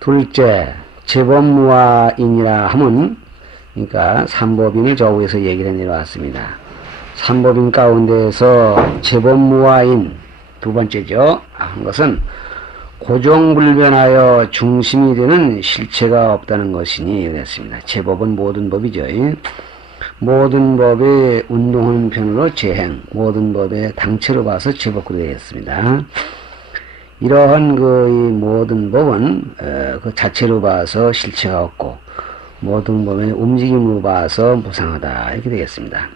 둘째, 제법무화인이라 하면, 그러니까 삼법인을 저 위에서 얘기를 내려왔습니다. 삼법인 가운데에서 제법무화인 두 번째죠. 한 것은 고정불변하여 중심이 되는 실체가 없다는 것이니 그랬습니다. 제법은 모든 법이죠. 모든 법의 운동하는 편으로 제행, 모든 법의 당체로 봐서 제법으로 되겠습니다. 이러한 이 모든 법은 그 자체로 봐서 실체가 없고 모든 법의 움직임으로 봐서 무상하다 이렇게 되겠습니다.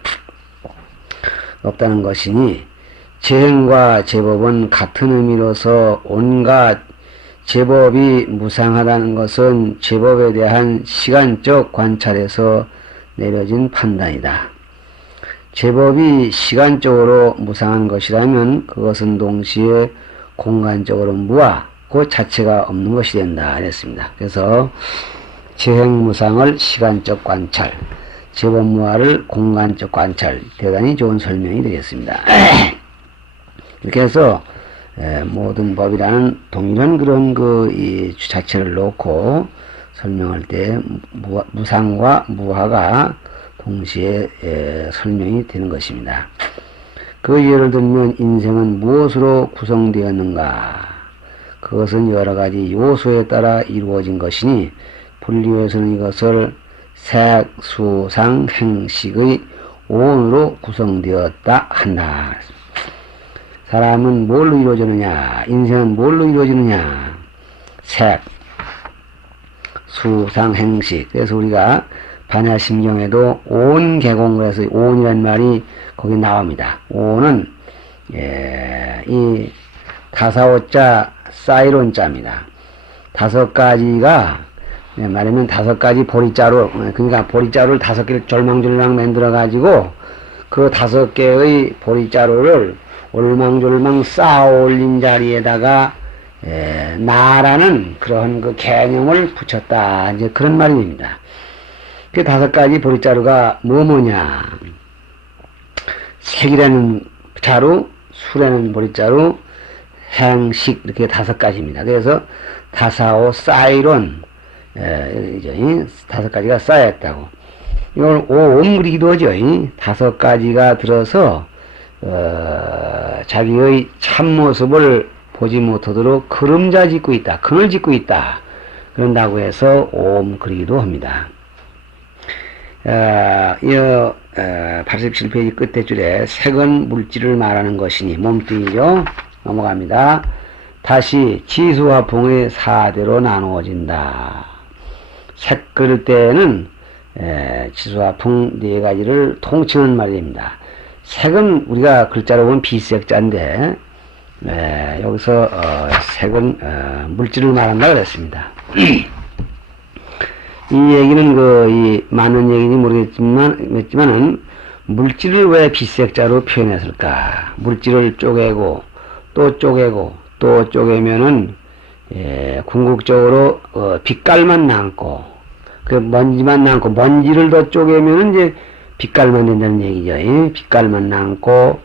없다는 것이니 제행과 제법은 같은 의미로서 온갖 제법이 무상하다는 것은 제법에 대한 시간적 관찰에서 내려진 판단이다. 제법이 시간적으로 무상한 것이라면 그것은 동시에 공간적으로 무아, 그 자체가 없는 것이 된다 그랬습니다. 그래서 제행무상을 시간적 관찰, 제법무아를 공간적 관찰, 대단히 좋은 설명이 되겠습니다. 이렇게 해서 모든 법이라는 동일한 그런 이 자체를 놓고 설명할 때 무상과 무아가 동시에 설명이 되는 것입니다. 그 예를 들면 인생은 무엇으로 구성되었는가? 그것은 여러 가지 요소에 따라 이루어진 것이니 분리에서는 이것을 색, 수, 상, 행식의 오온으로 구성되었다 한다. 사람은 뭘로 이루어지느냐? 인생은 뭘로 이루어지느냐? 색, 수, 상, 행식. 그래서 우리가 반야심경에도 온 개공을 해서 온이라는 말이 거기 나옵니다. 온은 이 다사오자 사이론자입니다. 다섯 가지가 말하면 다섯 가지 보리자루, 그러니까 보리자루를 다섯 개를 졸망졸망 만들어 가지고 그 다섯 개의 보리자루를 올망졸망 쌓아 올린 자리에다가 나라는 그런 그 개념을 붙였다. 이제 그런 말입니다. 그 다섯 가지 보리자루가 뭐냐? 색이라는 자루, 수라는 보리자루, 행식 이렇게 다섯 가지입니다. 그래서 다사오 사이론 다섯 가지가 쌓였다고. 이걸 오옴 그리기도 하죠. 다섯 가지가 들어서 자기의 참모습을 보지 못하도록 그림자 짓고 있다, 그늘 짓고 있다. 그런다고 해서 오옴 그리기도 합니다. 87페이지 끝에 줄에 색은 물질을 말하는 것이니 몸뚱이죠. 넘어갑니다. 다시 지수화풍의 4대로 나누어진다. 색 그릴 때는 지수화풍 4가지를 통칭한 말입니다. 색은 우리가 글자로 보면 비색자인데 여기서 색은 물질을 말한다 그랬습니다. 이 얘기는 이 맞는 얘기인지 모르겠지만은 물질을 왜 비색자로 표현했을까? 물질을 쪼개고 또 쪼개고 또 쪼개면은 궁극적으로 빛깔만 남고 그 먼지만 남고 먼지를 더 쪼개면은 이제 빛깔만 된다는 얘기죠. 빛깔만 남고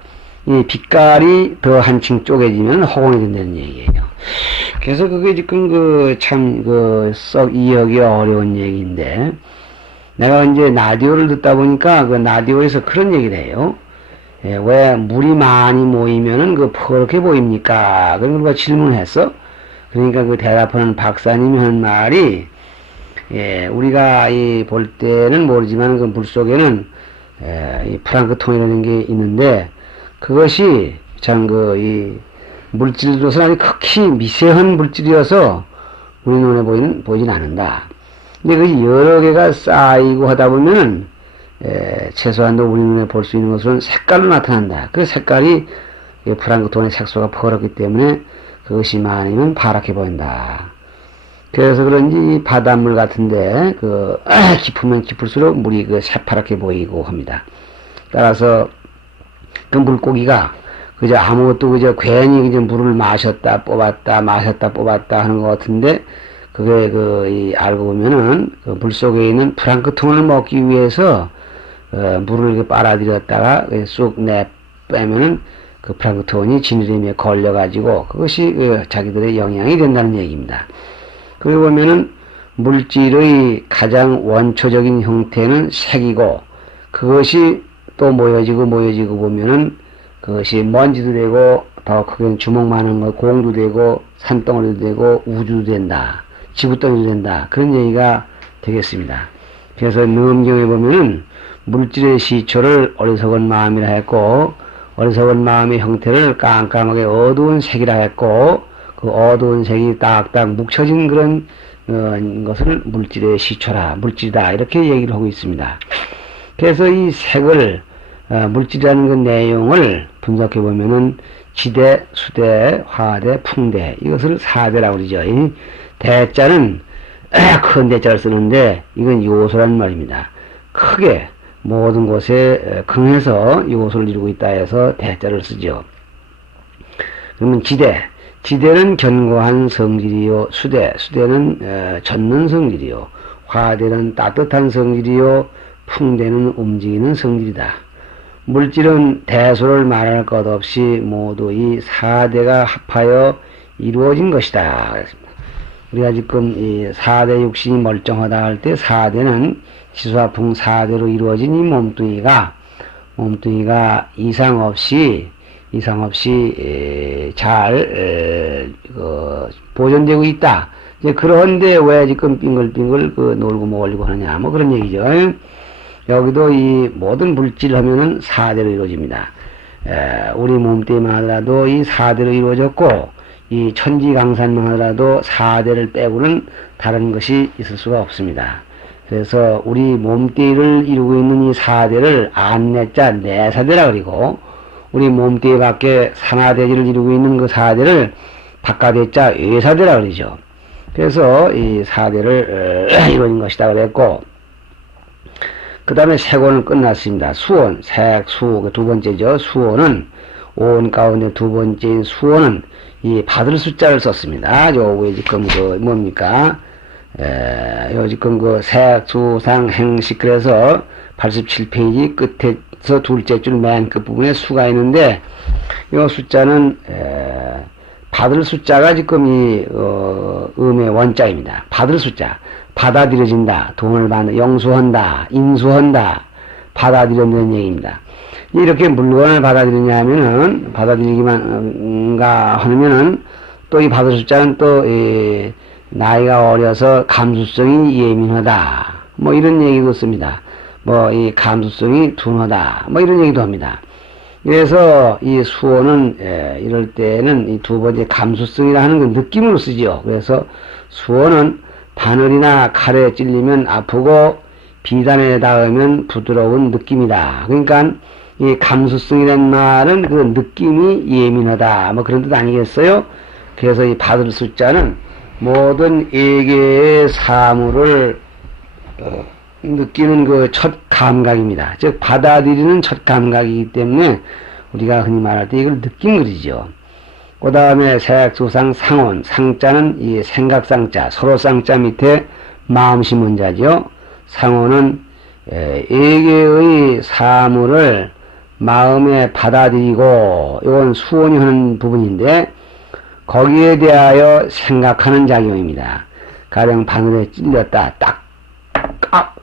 이 빛깔이 더 한층 쪼개지면 허공이 된다는 얘기예요. 그래서 그게 지금 썩 이해하기 어려운 얘기인데 내가 이제 라디오를 듣다 보니까 그 라디오에서 그런 얘기를 해요. 왜 물이 많이 모이면은 퍼렇게 보입니까? 그래서 누가 질문을 했어. 그러니까 그 대답하는 박사님이 하는 말이 우리가 볼 때는 모르지만 그 물 속에는 이 플랑크톤이라는 게 있는데 그것이 참 이 물질로서 아주 극히 미세한 물질이어서 우리 눈에 보이진 않는다. 근데 그 여러 개가 쌓이고 하다 보면은 최소한도 우리 눈에 볼 수 있는 것은 색깔로 나타난다. 그 색깔이 플랑크톤의 색소가 퍼렇기 때문에 그것이 많으면 파랗게 보인다. 그래서 그런지 바닷물 같은데 깊으면 깊을수록 물이 새파랗게 보이고 합니다. 따라서 그 물고기가 그저 아무것도 괜히 물을 마셨다 뽑았다 마셨다 뽑았다 하는 것 같은데 그게 알고 보면은 그 물 속에 있는 플랑크톤을 먹기 위해서 물을 이렇게 빨아들였다가 쑥 빼면은 그 플랑크톤이 지느러미에 걸려가지고 그것이 자기들의 영양이 된다는 얘기입니다. 그게 보면은 물질의 가장 원초적인 형태는 색이고, 그것이 또 모여지고 보면은 그것이 먼지도 되고, 더 크게 주먹만한 거 공도 되고, 산덩어리도 되고, 우주도 된다, 지구덩이도 된다, 그런 얘기가 되겠습니다. 그래서 능엄경에 보면은 물질의 시초를 어리석은 마음이라 했고, 어리석은 마음의 형태를 깜깜하게 어두운 색이라 했고, 그 어두운 색이 딱딱 묵혀진 그런 것을 물질의 시초라, 물질이다, 이렇게 얘기를 하고 있습니다. 그래서 이 색을 물질이라는 그 내용을 분석해 보면은 지대, 수대, 화대, 풍대, 이것을 사대라고 그러죠. 이 대자는 큰 대자를 쓰는데 이건 요소란 말입니다. 크게 모든 곳에 긍해서 요소를 이루고 있다 해서 대자를 쓰죠. 그러면 지대는 견고한 성질이요, 수대는 젖는 성질이요, 화대는 따뜻한 성질이요, 풍대는 움직이는 성질이다. 물질은 대소를 말할 것 없이 모두 이 사대가 합하여 이루어진 것이다. 우리가 지금 이 사대 육신이 멀쩡하다 할 때 사대는 지수화풍 사대로 이루어진 이 몸뚱이가 이상 없이 잘 보존되고 있다. 이제 그런데 왜 지금 빙글빙글 놀고 먹으려고 하느냐, 뭐 그런 얘기죠. 여기도 이 모든 물질 하면은 사대로 이루어집니다. 우리 몸뚱이만 하더라도 이 사대로 이루어졌고, 이 천지강산만 하더라도 사대를 빼고는 다른 것이 있을 수가 없습니다. 그래서 우리 몸뚱이를 이루고 있는 이 사대를 안내자 내사대라 그리고, 우리 몸뚱이 밖에 산하대지를 이루고 있는 그 사대를 바깥에자 외사대라 그러죠. 그래서 이 사대를 이루어진 것이다 그랬고, 그 다음에 색온은 끝났습니다. 수온, 색, 수, 두 번째죠. 수온은, 온 가운데 두 번째인 수온은 이 받을 숫자를 썼습니다. 요게 지금 뭡니까? 요 지금 색, 수, 상, 행식, 그래서 87페이지 끝에서 둘째 줄 맨 끝부분에 수가 있는데, 요 숫자는, 받을 숫자가 지금 이, 음의 원자입니다. 받을 숫자. 받아들여진다, 돈을 받는, 영수한다, 인수한다, 받아들여진다는 얘기입니다. 이렇게 물건을 받아들이냐 하면은, 받아들이기만, 하면은, 또 이 받을 숫자는 또, 나이가 어려서 감수성이 예민하다, 뭐 이런 얘기도 씁니다. 뭐 이 감수성이 둔하다, 뭐 이런 얘기도 합니다. 그래서 이 수어는, 이럴 때는 이 두 번째 감수성이라 하는 건 느낌으로 쓰지요. 그래서 수어는 바늘이나 칼에 찔리면 아프고 비단에 닿으면 부드러운 느낌이다. 그러니까 이 감수성이라는 말은 그 느낌이 예민하다, 뭐 그런 뜻 아니겠어요? 그래서 이 받을 숫자는 모든 예계의 사물을 느끼는 그 첫 감각입니다. 즉 받아들이는 첫 감각이기 때문에 우리가 흔히 말할 때 이걸 느낀 것이죠. 그 다음에 색, 수상, 상온, 상자는 이 생각상자, 서로 쌍자 밑에 마음 심은 자죠. 상온은 예계의 사물을 마음에 받아들이고, 이건 수온이 하는 부분인데 거기에 대하여 생각하는 작용입니다. 가령 바늘에 찔렸다, 딱,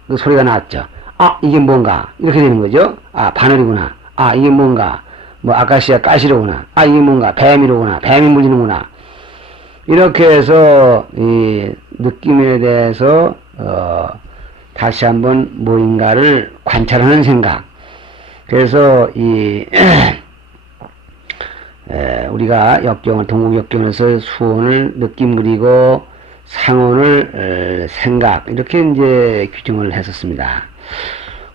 그 소리가 났죠. 아, 이게 뭔가, 이렇게 되는 거죠. 아, 바늘이구나. 아, 이게 뭔가, 뭐 아카시아 가시로구나. 아, 이게 뭔가 뱀이로구나. 뱀이 물리는구나. 이렇게 해서 이 느낌에 대해서 다시 한번 무엇인가를 관찰하는 생각. 그래서 이 우리가 역경을, 동국 역경에서 수온을 느낌 그리고 상온을 생각, 이렇게 이제 규정을 했었습니다.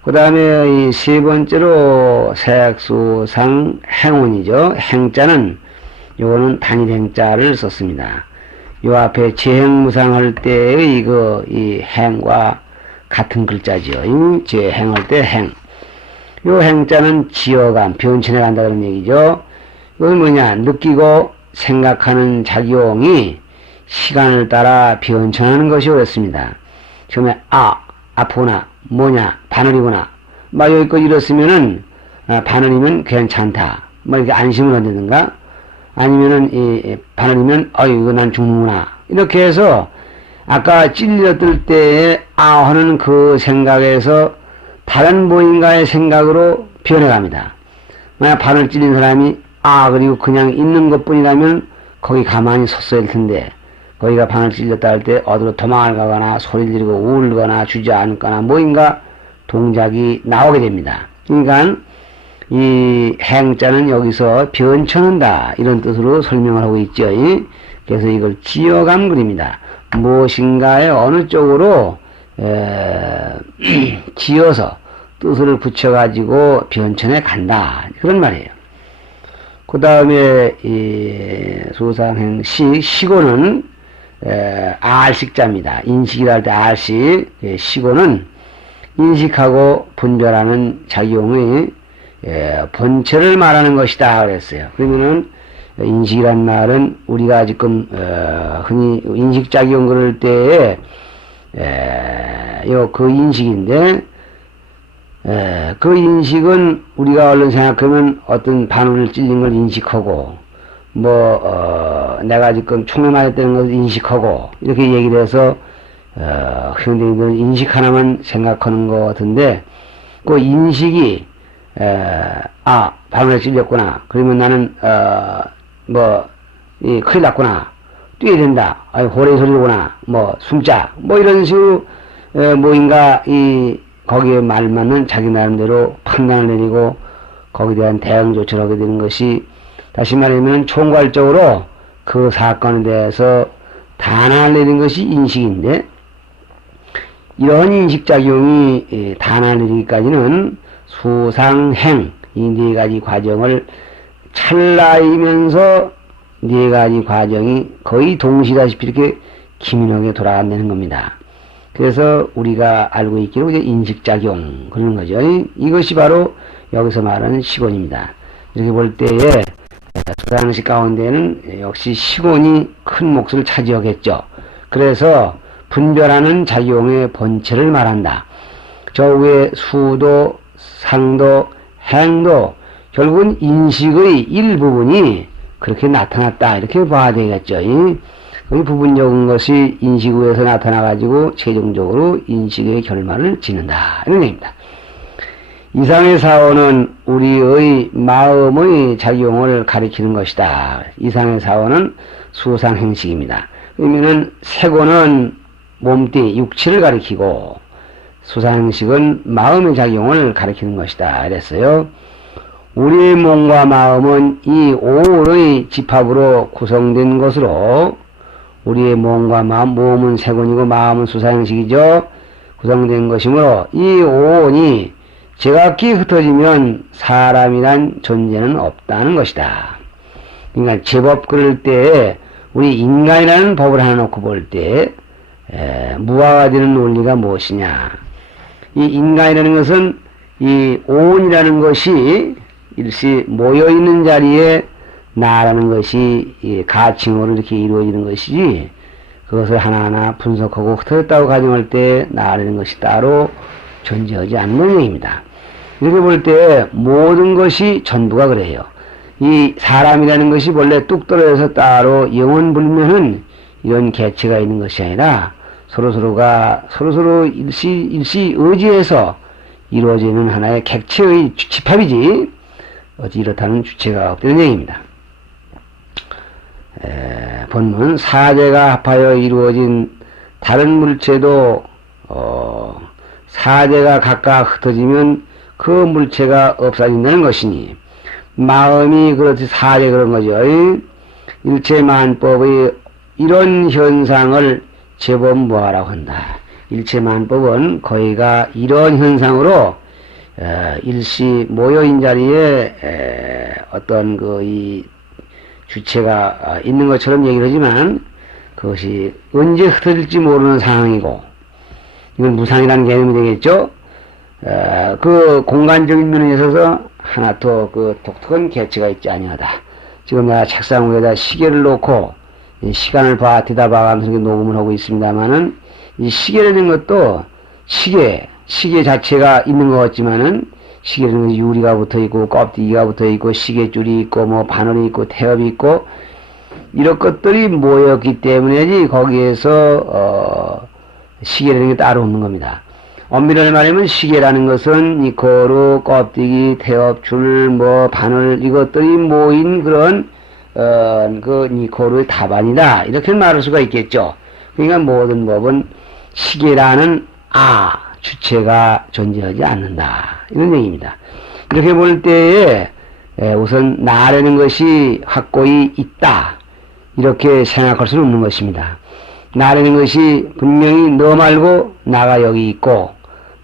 그 다음에 이 세 번째로 색, 수, 상, 행운이죠. 행자는 요거는 단일 행자를 썼습니다. 요 앞에 재행무상 할 때의 이 행과 같은 글자죠. 이 재행할 때 행. 요 행자는 지어감, 변천해 간다 그런 얘기죠. 이건 뭐냐, 느끼고 생각하는 작용이 시간을 따라 변천하는 것이 옳습니다. 처음에 아프구나, 뭐냐, 바늘이구나, 막 여기까지 이렇으면은 바늘이면 괜찮다, 뭐 이렇게 안심을 한다든가, 아니면은 이 바늘이면 이거 난 죽는구나, 이렇게 해서 아까 찔렸을 때에 아 하는 그 생각에서 다른 무인가의 생각으로 변해갑니다. 만약 발을 찔린 사람이 아 그리고 그냥 있는 것뿐이라면 거기 가만히 섰어야 할 텐데 거기가 발을 찔렸다 할 때 어디로 도망을 가거나 소리를 지르고 울거나 주저앉거나 뭐인가 동작이 나오게 됩니다. 그러니까 이 행자는 여기서 변천한다 이런 뜻으로 설명을 하고 있죠. 그래서 이걸 지어감 그립니다. 무엇인가에 어느 쪽으로 지어서 뜻을 붙여가지고 변천해 간다 그런 말이에요. 그 다음에 이 수상행 시고는 알식자입니다. 인식이라 할 때 알식, 시고는 인식하고 분별하는 작용의 본체를 말하는 것이다 그랬어요. 그러면은 인식이란 말은 우리가 지금 흔히 인식작용 그럴 때에 그 인식인데 그 인식은 우리가 얼른 생각하면 어떤 바늘을 찔린 걸 인식하고 내가 지금 총에 맞았다는 것을 인식하고 이렇게 얘기를 해서 현대인들은 인식 하나만 생각하는 것 같은데 그 인식이 바늘에 찔렸구나 그러면 나는 큰일 났구나 뛰어야 된다 호래 소리구나 숨자 이런 식으로 뭐인가 거기에 말맞는 자기 나름대로 판단을 내리고 거기에 대한 대응 조치를 하게 되는 것이 다시 말하면 총괄적으로 그 사건에 대해서 단안을 내리는 것이 인식인데 이런 인식작용이 단안을 내리기까지는 수상행 이 네 가지 과정을 찰나이면서 네 가지 과정이 거의 동시다시피 이렇게 기민하게 돌아간다는 겁니다. 그래서 우리가 알고 있기로 이제 인식작용 그러는 거죠. 이것이 바로 여기서 말하는 시곤입니다. 이렇게 볼 때에 수상식 가운데는 역시 시곤이 큰 몫을 차지하겠죠. 그래서 분별하는 작용의 본체를 말한다. 저 위에 수도, 상도, 행도 결국은 인식의 일부분이 그렇게 나타났다 이렇게 봐야 되겠죠. 그 부분적인 것이 인식 위에서 나타나가지고 최종적으로 인식의 결말을 짓는다 이런 얘기입니다. 이상의 사원은 우리의 마음의 작용을 가리키는 것이다. 이상의 사원은 수상행식입니다. 그러면은 세고는 몸띠 육체를 가리키고 수상행식은 마음의 작용을 가리키는 것이다 이랬어요. 우리의 몸과 마음은 이 오의 집합으로 구성된 것으로 우리의 몸과 마음, 몸은 세곤이고 마음은 수상행식이죠. 구성된 것이므로 이 오온이 제각기 흩어지면 사람이란 존재는 없다는 것이다. 그러니까 제법 그럴 때 우리 인간이라는 법을 하나 놓고 볼 때 무화가 되는 논리가 무엇이냐. 이 인간이라는 것은 이 오온이라는 것이 일시 모여있는 자리에 나라는 것이 가칭으로 이렇게 이루어지는 것이지 그것을 하나하나 분석하고 흩어졌다고 가정할 때 나라는 것이 따로 존재하지 않는 얘기입니다. 이렇게 볼 때 모든 것이 전부가 그래요. 이 사람이라는 것이 원래 뚝 떨어져서 따로 영원불면은 이런 개체가 있는 것이 아니라 서로서로가 서로서로 일시 의지해서 이루어지는 하나의 객체의 집합이지 어찌 이렇다는 주체가 없다는 얘기입니다. 본문 사제가 합하여 이루어진 다른 물체도 사제가 각각 흩어지면 그 물체가 없어진다는 것이니 마음이 그렇지 사제 그런 거죠. 일체만법의 이런 현상을 제법 뭐하라고 한다. 일체만법은 거의가 이런 현상으로 일시 모여인 자리에 어떤 이 주체가 있는 것처럼 얘기를 하지만 그것이 언제 흩어질지 모르는 상황이고 이건 무상이라는 개념이 되겠죠. 그 공간적인 면에 있어서 하나 더 그 독특한 개체가 있지 아니하다. 지금 내가 책상 위에다 시계를 놓고 시간을 버티다 봐가면서 녹음을 하고 있습니다만은 이 시계라는 것도 시계 자체가 있는 것 같지만은 시계는 유리가 붙어 있고 껍데기가 붙어 있고 시계줄이 있고 바늘이 있고 태엽이 있고 이런 것들이 모였기 때문에지 거기에서 시계라는 게 따로 없는 겁니다. 엄밀하게 말하면 시계라는 것은 이 거루, 껍데기, 태엽, 줄, 뭐 바늘 이것들이 모인 그런 이 거루의 답안이다 이렇게 말할 수가 있겠죠. 그러니까 모든 법은 시계라는 주체가 존재하지 않는다 이런 얘기입니다. 이렇게 볼 때에 우선 나라는 것이 확고히 있다 이렇게 생각할 수는 없는 것입니다. 나라는 것이 분명히 너 말고 나가 여기 있고,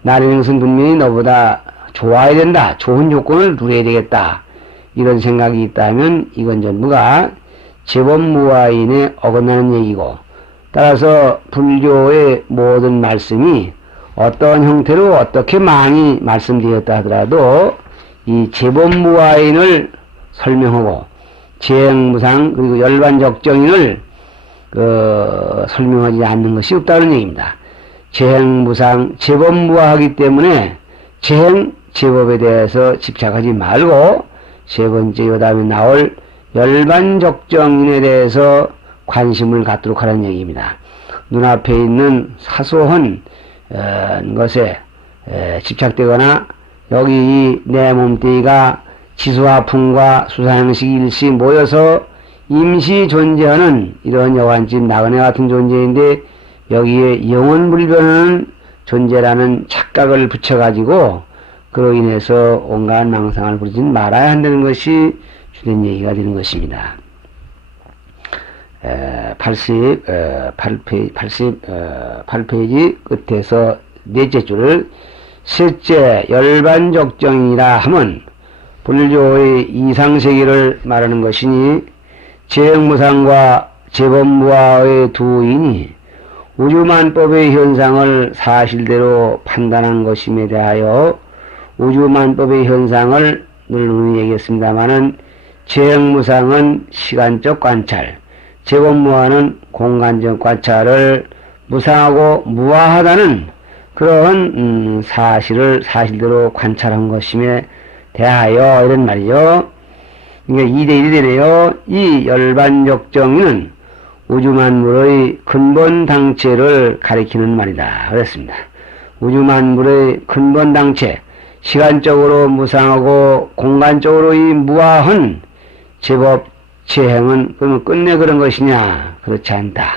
나라는 것은 분명히 너보다 좋아야 된다, 좋은 조건을 누려야 되겠다 이런 생각이 있다면 이건 전부가 제법무아인에 어긋나는 얘기고, 따라서 불교의 모든 말씀이 어떤 형태로 어떻게 많이 말씀되었다 하더라도 이 제법무아인을 설명하고 재행무상 그리고 열반적정인을 설명하지 않는 것이 없다는 얘기입니다. 재행무상 제법무아하기 때문에 재행 제법에 대해서 집착하지 말고 세 번째 요담에 나올 열반적정인에 대해서 관심을 갖도록 하라는 얘기입니다. 눈앞에 있는 사소한 것에 집착되거나 여기 내 몸뚱이가 지수화풍과 수사형식 일시 모여서 임시 존재하는 이런 여관집 나그네 같은 존재인데 여기에 영원불변하는 존재라는 착각을 붙여가지고 그로 인해서 온갖 망상을 부리지 말아야 한다는 것이 주된 얘기가 되는 것입니다. 88페이지 끝에서 넷째 줄을 셋째 열반적정이라 하면 불교의 이상세계를 말하는 것이니 재행무상과 제법무아의 두 인이 우주만법의 현상을 사실대로 판단한 것임에 대하여 우주만법의 현상을 늘 누누이 얘기했습니다마는 재행무상은 시간적 관찰, 제법무아는 공간적 관찰을 무상하고 무아하다는 그런 사실을 사실대로 관찰한 것임에 대하여 이런 말이죠. 그러니까 2대1이 되네요. 이 열반적정의는 우주만물의 근본당체를 가리키는 말이다 그랬습니다. 우주만물의 근본당체, 시간적으로 무상하고 공간적으로 이 무아한 제법 재행은 그러면 끝내 그런 것이냐? 그렇지 않다.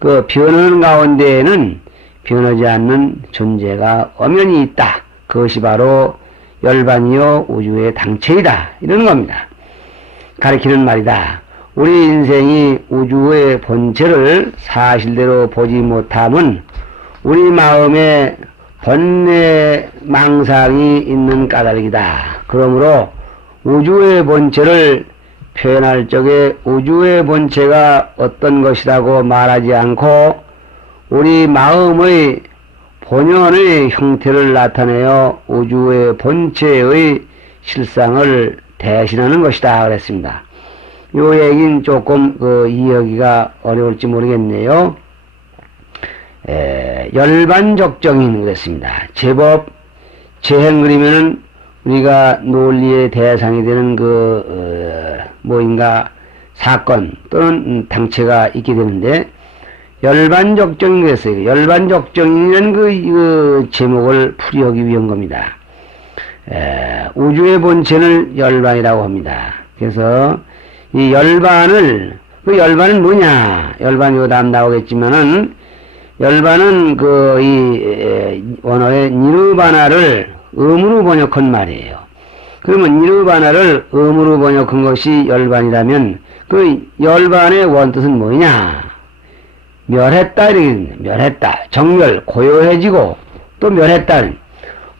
그 변하는 가운데에는 변하지 않는 존재가 엄연히 있다. 그것이 바로 열반이요 우주의 당체이다 이러는 겁니다. 가리키는 말이다. 우리 인생이 우주의 본체를 사실대로 보지 못함은 우리 마음에 번뇌 망상이 있는 까닭이다. 그러므로 우주의 본체를 표현할 적에 우주의 본체가 어떤 것이라고 말하지 않고 우리 마음의 본연의 형태를 나타내어 우주의 본체의 실상을 대신하는 것이다 그랬습니다. 요 얘기는 조금 이해하기가 어려울지 모르겠네요. 열반적정인 그랬습니다. 제법 재행 그리면은 우리가 논리의 대상이 되는 뭐인가 사건 또는 당체가 있게 되는데 열반적정인 그랬어요. 열반적정이라는 그 제목을 풀이하기 위한 겁니다. 우주의 본체는 열반이라고 합니다. 그래서 이 열반을 그 열반은 뭐냐? 열반 요담 나오겠지만은 열반은 이 원어의 니르바나를 음으로 번역한 말이에요. 그러면 니르바나를 음으로 번역한 것이 열반이라면 그 열반의 원뜻은 뭐냐? 멸했다 이렇게 멸했다. 정멸 고요해지고 또 멸했다.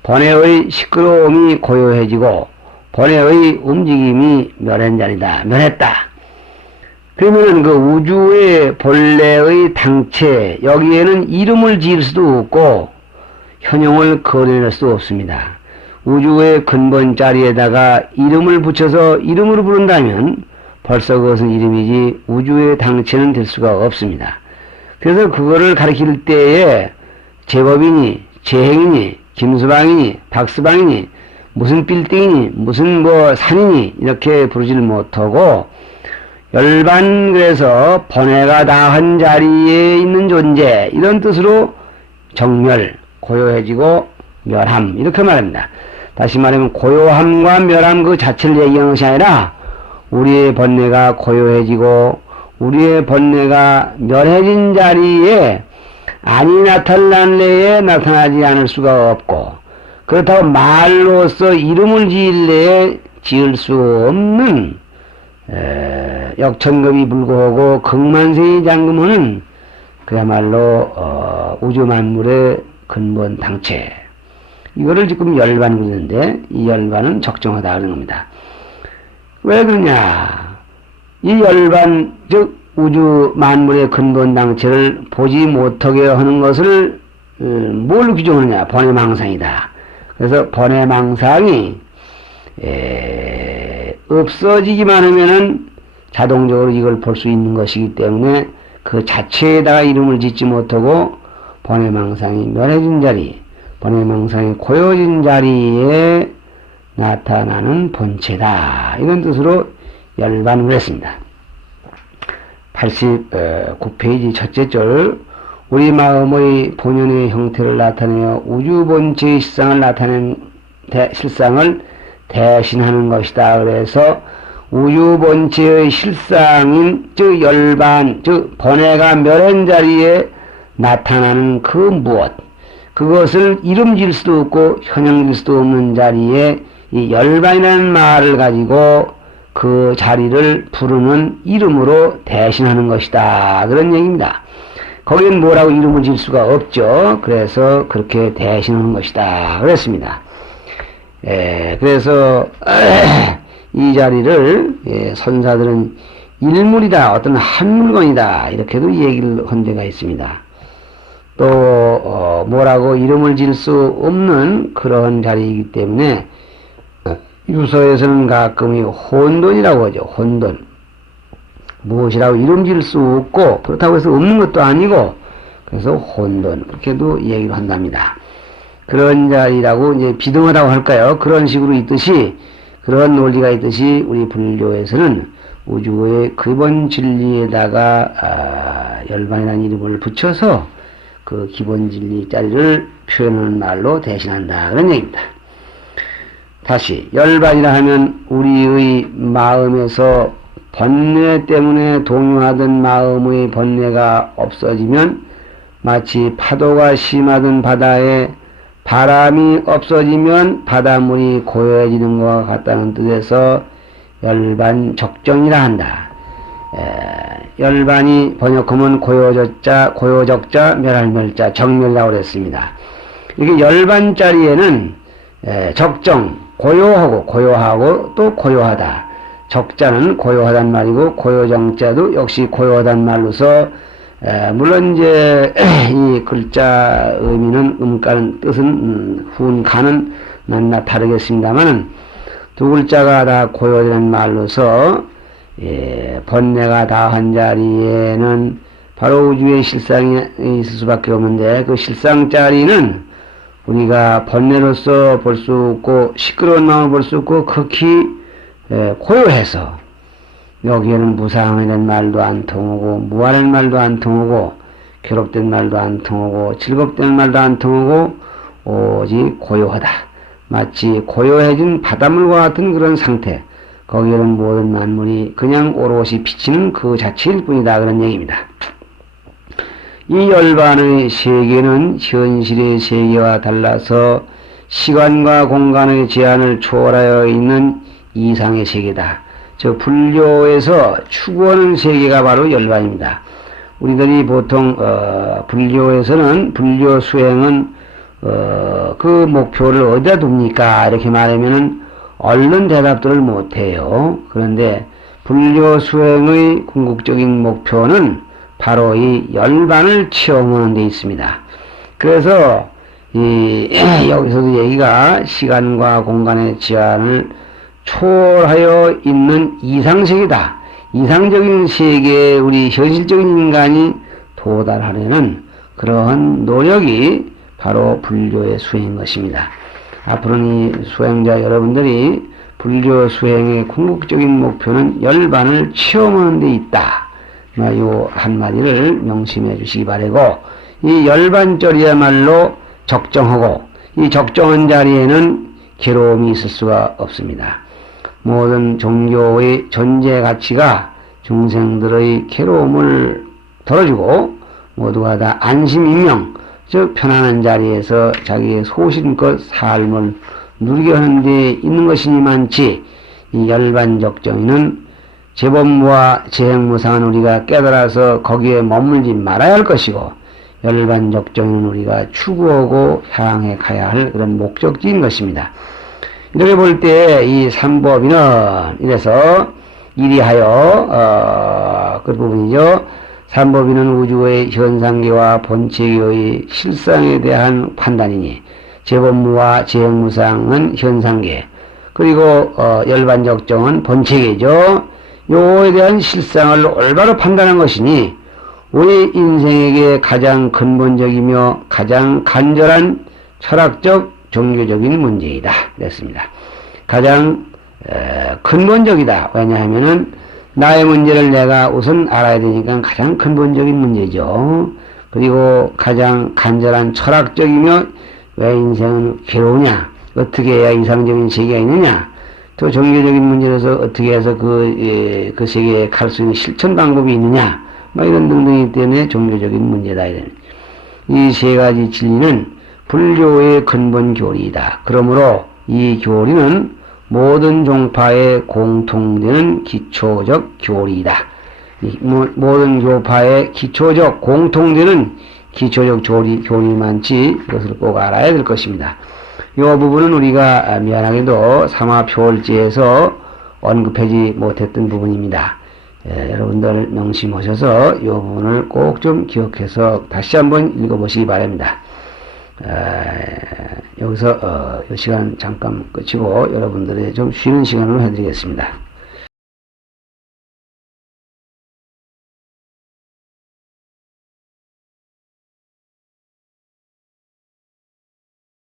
번뇌의 시끄러움이 고요해지고 번뇌의 움직임이 멸한 자리다. 멸했다. 그러면은 그 우주의 본래의 당체 여기에는 이름을 지을 수도 없고 현용을 거론할 수도 없습니다. 우주의 근본 자리에다가 이름을 붙여서 이름으로 부른다면 벌써 그것은 이름이지 우주의 당체는 될 수가 없습니다. 그래서 그거를 가리킬 때에 제법이니 재행이니 김수방이니 박수방이니 무슨 빌딩이니 무슨 산이니 이렇게 부르지를 못하고 열반 그래서 번뇌가 다한 자리에 있는 존재 이런 뜻으로 정멸, 고요해지고 멸함 이렇게 말합니다. 다시 말하면 고요함과 멸함 그 자체를 얘기하는 것이 아니라 우리의 번뇌가 고요해지고 우리의 번뇌가 멸해진 자리에 아니 나타난 내에 나타나지 않을 수가 없고 그렇다고 말로써 이름을 지을 내에 지을 수 없는 역천급이 불구하고 극만세의 장금호는 그야말로 우주 만물의 근본 당체 이거를 지금 열반 그러는데 이 열반은 적정하다 그런 겁니다. 왜 그러냐? 이 열반 즉 우주 만물의 근본 당체를 보지 못하게 하는 것을 뭘로 규정하느냐? 번외망상이다. 그래서 번외망상이 없어지기만 하면은 자동적으로 이걸 볼 수 있는 것이기 때문에 그 자체에다가 이름을 짓지 못하고 번외망상이 멸해진 자리, 번외망상이 고요진 자리에 나타나는 본체다. 이런 뜻으로 열반을 했습니다. 89페이지 첫째 줄 우리 마음의 본연의 형태를 나타내어 우주 본체의 실상을 나타낸 실상을 대신하는 것이다. 그래서 우주 본체의 실상인 즉 열반 즉 번뇌가 멸한 자리에 나타나는 그 무엇 그것을 이름 질 수도 없고 현형 질 수도 없는 자리에 이 열반이라는 말을 가지고 그 자리를 부르는 이름으로 대신하는 것이다. 그런 얘기입니다. 거기는 뭐라고 이름을 질 수가 없죠. 그래서 그렇게 대신하는 것이다. 그랬습니다. 그래서 이 자리를 선사들은 일물이다. 어떤 한 물건이다. 이렇게도 얘기를 한 데가 있습니다. 또 뭐라고 이름을 질 수 없는 그런 자리이기 때문에 유서에서는 가끔 혼돈이라고 하죠. 혼돈. 무엇이라고 이름 질 수 없고 그렇다고 해서 없는 것도 아니고 그래서 혼돈 그렇게도 얘기를 한답니다. 그런 자리라고 이제 비등하다고 할까요? 그런 식으로 있듯이 그런 논리가 있듯이 우리 불교에서는 우주의 기본 진리에다가 열반이라는 이름을 붙여서 그 기본 진리 자리를 표현하는 말로 대신한다. 그런 얘기입니다. 다시 열반이라 하면 우리의 마음에서 번뇌 때문에 동요하던 마음의 번뇌가 없어지면 마치 파도가 심하던 바다에 바람이 없어지면 바닷물이 고요해지는 것과 같다는 뜻에서 열반 적정이라 한다. 열반이 번역하면 고요적자, 멸할멸자, 정멸이라고 그랬습니다. 이게 열반 자리에는 적정, 고요하고 또 고요하다. 적자는 고요하단 말이고 고요정자도 역시 고요하단 말로서 물론 이제 이 글자 의미는 음가는 뜻은 훈가는 낱낱 다르겠습니다만은 두 글자가 다 고요라는 말로서 번뇌가 다한 자리에는 바로 우주의 실상이 있을 수밖에 없는데 그 실상 자리는 우리가 번뇌로서 볼 수 없고 시끄러운 마음을 볼 수 없고 극히 고요해서 여기에는 무상이라는 말도 안 통하고 무한이라는 말도 안 통하고 괴롭된 말도 안 통하고 즐겁다는 말도 안 통하고 오직 고요하다. 마치 고요해진 바닷물과 같은 그런 상태. 거기에는 모든 만물이 그냥 오롯이 비치는 그 자체일 뿐이다. 그런 얘기입니다. 이 열반의 세계는 현실의 세계와 달라서 시간과 공간의 제한을 초월하여 있는 이상의 세계다. 저 불교에서 추구하는 세계가 바로 열반입니다. 우리들이 보통 불교에서는 불교 수행은 그 목표를 어디다 둡니까? 이렇게 말하면은 얼른 대답들을 못해요. 그런데 불교 수행의 궁극적인 목표는 바로 이 열반을 체험하는 데 있습니다. 그래서 여기서도 얘기가 시간과 공간의 제한을 초월하여 있는 이상세계다. 이상적인 세계에 우리 현실적인 인간이 도달하려는 그러한 노력이 바로 불교의 수행인 것입니다. 앞으로는 이 수행자 여러분들이 불교 수행의 궁극적인 목표는 열반을 체험하는 데 있다. 요 한마디를 명심해 주시기 바라고, 이 열반절이야말로 적정하고, 이 적정한 자리에는 괴로움이 있을 수가 없습니다. 모든 종교의 존재 가치가 중생들의 괴로움을 덜어주고 모두가 다 안심인명, 즉 편안한 자리에서 자기의 소신껏 삶을 누리게 하는 데 있는 것이니만치, 이 열반적정에는 제법무와 재행무상은 우리가 깨달아서 거기에 머물지 말아야 할 것이고, 열반적정에는 우리가 추구하고 향해 가야 할 그런 목적지인 것입니다. 이렇게 볼 때 이 삼법인은 이래서 이리하여 그 부분이죠. 삼법인은 우주의 현상계와 본체계의 실상에 대한 판단이니, 제법무와 재행무상은 현상계, 그리고 열반적정은 본체계죠. 요에 대한 실상을 올바로 판단한 것이니 우리 인생에게 가장 근본적이며 가장 간절한 철학적 종교적인 문제이다 그랬습니다. 가장 근본적이다. 왜냐하면은 나의 문제를 내가 우선 알아야 되니까 가장 근본적인 문제죠. 그리고 가장 간절한 철학적이며, 왜 인생은 괴로우냐, 어떻게 해야 이상적인 세계가 있느냐, 또 종교적인 문제에서 어떻게 해서 그 세계에 갈 수 있는 실천 방법이 있느냐, 이런 등등이기 때문에 종교적인 문제다. 이 세 가지 진리는 불교의 근본 교리이다. 그러므로 이 교리는 모든 종파의 공통되는 기초적 교리이다. 모든 교파의 기초적 공통되는 기초적 교리만치 이것을 꼭 알아야 될 것입니다. 이 부분은 우리가 미안하게도 삼화표월지에서 언급하지 못했던 부분입니다. 여러분들 명심하셔서 이 부분을 꼭 좀 기억해서 다시 한번 읽어보시기 바랍니다. 여기서 이 시간 잠깐 끝이고 여러분들의 좀 쉬는 시간으로 해드리겠습니다.